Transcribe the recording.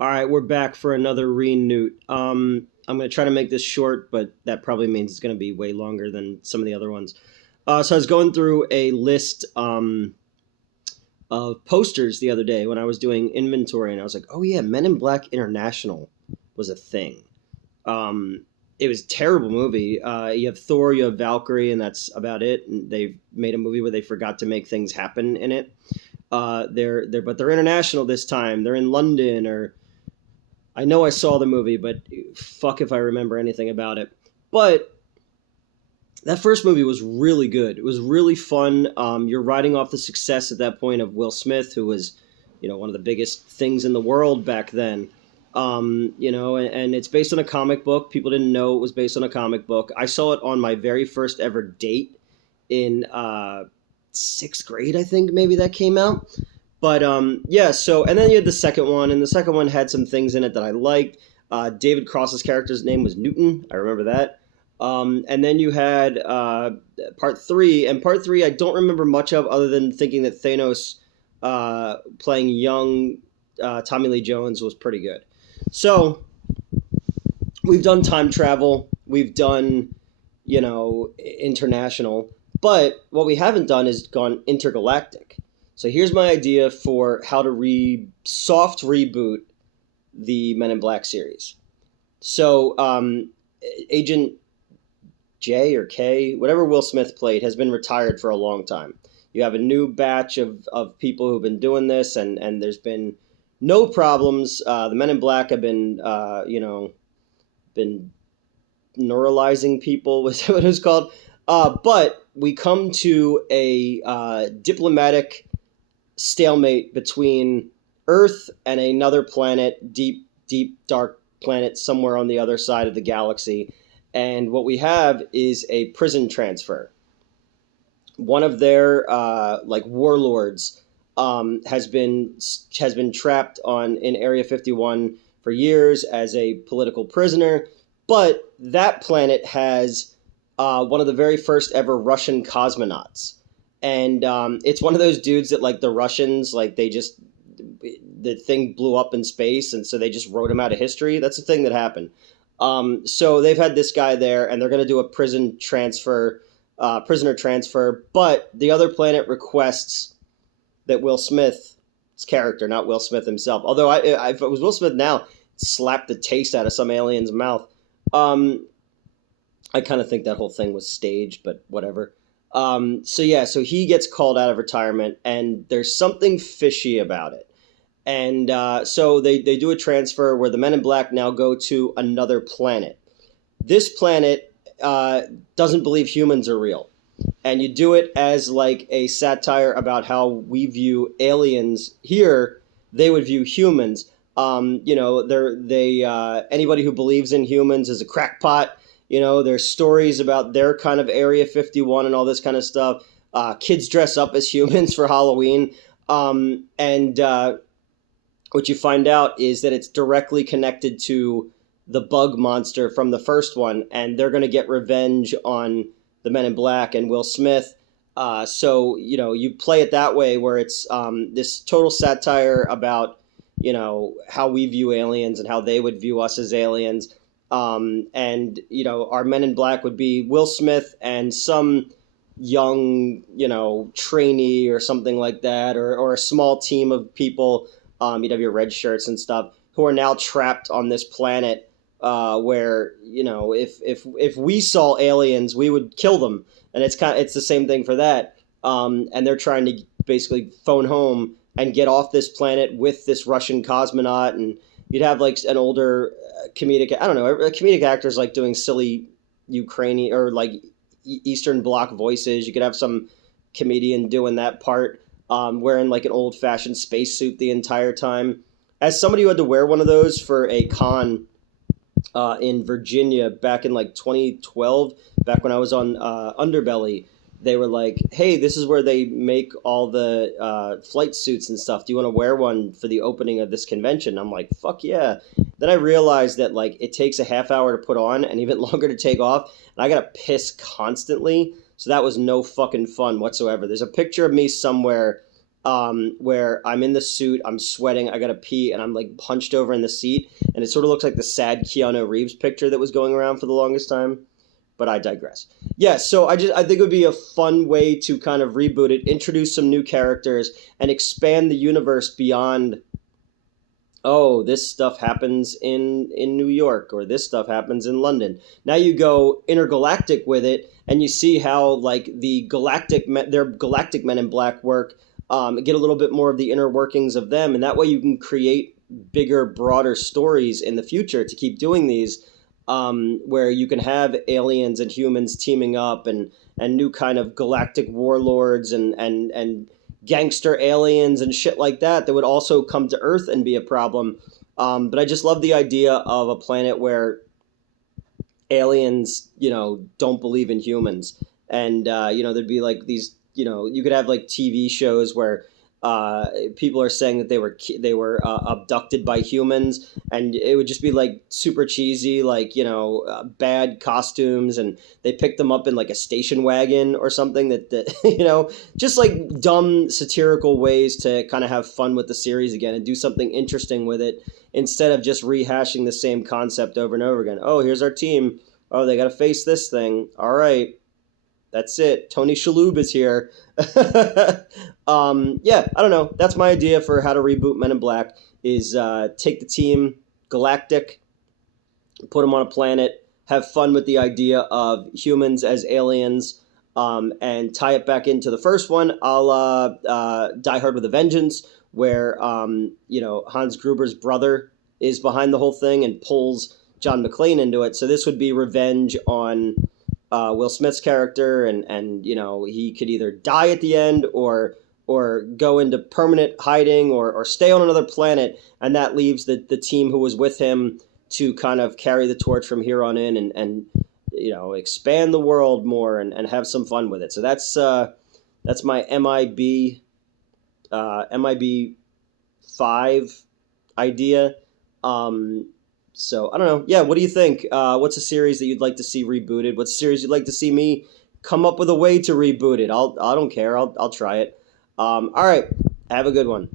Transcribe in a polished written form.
All right, we're back for another Re-Newt. I'm going to try to make this short, but that probably means it's going to be way longer than some of the other ones. So I was going through a list of posters the other day when I was doing inventory, and I was like, oh yeah, Men in Black International was a thing. Um, it was a terrible movie. You have Thor, you have Valkyrie, and that's about it. And they've made a movie where they forgot to make things happen in it. They're international this time. They're in London, or I know I saw the movie, but fuck if I remember anything about it. But that first movie was really good. It was really fun. You're riding off the success at that point of Will Smith, who was, one of the biggest things in the world back then. And it's based on a comic book. People didn't know it was based on a comic book. I saw it on my very first ever date in sixth grade, I think maybe that came out. But yeah, so and then you had the second one, and the second one had some things in it that I liked. David Cross's character's name was Newton. I remember that. And then you had part three, and part three I don't remember much of other than thinking that Thanos playing young Tommy Lee Jones was pretty good. So we've done time travel, we've done international, but what we haven't done is gone intergalactic. So here's my idea for how to soft reboot the Men in Black series. So Agent J or K, whatever Will Smith played, has been retired for a long time. You have a new batch of people who've been doing this, and there's been no problems. The Men in Black have been, been neuralizing people, was what it was called. But we come to a diplomatic stalemate between Earth and another planet, deep, deep, dark planet somewhere on the other side of the galaxy. And what we have is a prison transfer. One of their warlords has been trapped in Area 51 for years as a political prisoner. But that planet has one of the very first ever Russian cosmonauts. And it's one of those dudes that, like, the Russians, like, the thing blew up in space, and so they just wrote him out of history. That's the thing that happened. So they've had this guy there, and they're going to do a prisoner transfer, but the other planet requests that Will Smith's character, not Will Smith himself, although if it was Will Smith now, slapped the taste out of some alien's mouth. I kind of think that whole thing was staged, but whatever. So he gets called out of retirement, and there's something fishy about it. And so they do a transfer where the Men in Black now go to another planet. This planet doesn't believe humans are real. And you do it as like a satire about how we view aliens here. They would view humans. Anybody who believes in humans is a crackpot. There's stories about their kind of Area 51 and all this kind of stuff. Kids dress up as humans for Halloween. What you find out is that it's directly connected to the bug monster from the first one, and they're going to get revenge on the Men in Black and Will Smith. So you play it that way, where it's this total satire about, how we view aliens and how they would view us as aliens. Our Men in Black would be Will Smith and some young, trainee or something like that, or a small team of people. You'd have your red shirts and stuff who are now trapped on this planet where, if we saw aliens, we would kill them. And it's the same thing for that. And they're trying to basically phone home and get off this planet with this Russian cosmonaut. And you'd have like an older comedic actors like doing silly Ukrainian or like Eastern Bloc voices. You could have some comedian doing that part, wearing like an old-fashioned spacesuit the entire time. As somebody who had to wear one of those for a con in Virginia back in like 2012, back when I was on Underbelly, they were like, hey, this is where they make all the flight suits and stuff. Do you want to wear one for the opening of this convention? I'm like, fuck yeah. Then I realized that like it takes a half hour to put on and even longer to take off. And I got to piss constantly. So that was no fucking fun whatsoever. There's a picture of me somewhere where I'm in the suit, I'm sweating, I gotta pee, and I'm like hunched over in the seat, and it sort of looks like the sad Keanu Reeves picture that was going around for the longest time. But I digress. Yeah, so I think it would be a fun way to kind of reboot it, introduce some new characters, and expand the universe beyond, oh, this stuff happens in New York, or this stuff happens in London. Now you go intergalactic with it, and you see how like their galactic Men in Black work. Get a little bit more of the inner workings of them, and that way you can create bigger, broader stories in the future to keep doing these, where you can have aliens and humans teaming up, and new kind of galactic warlords and gangster aliens and shit like that would also come to Earth and be a problem. But I just love the idea of a planet where aliens, don't believe in humans, and there'd be like these, you could have like TV shows where people are saying that they were abducted by humans, and it would just be like super cheesy, like bad costumes, and they picked them up in like a station wagon or something that just like dumb satirical ways to kind of have fun with the series again and do something interesting with it instead of just rehashing the same concept over and over again. Oh, here's our team. Oh, they got to face this thing. All right, that's it. Tony Shalhoub is here. Yeah, I don't know. That's my idea for how to reboot Men in Black is take the team galactic, put them on a planet, have fun with the idea of humans as aliens, and tie it back into the first one, a la Die Hard with a Vengeance, where Hans Gruber's brother is behind the whole thing and pulls John McClane into it. So this would be revenge on Will Smith's character, and he could either die at the end or go into permanent hiding or stay on another planet, and that leaves the team who was with him to kind of carry the torch from here on in and expand the world more and have some fun with it. So that's my MIB 5 idea. So I don't know. Yeah, what do you think? What's a series that you'd like to see rebooted? What's a series you'd like to see me come up with a way to reboot it? I don't care. I'll try it. All right. Have a good one.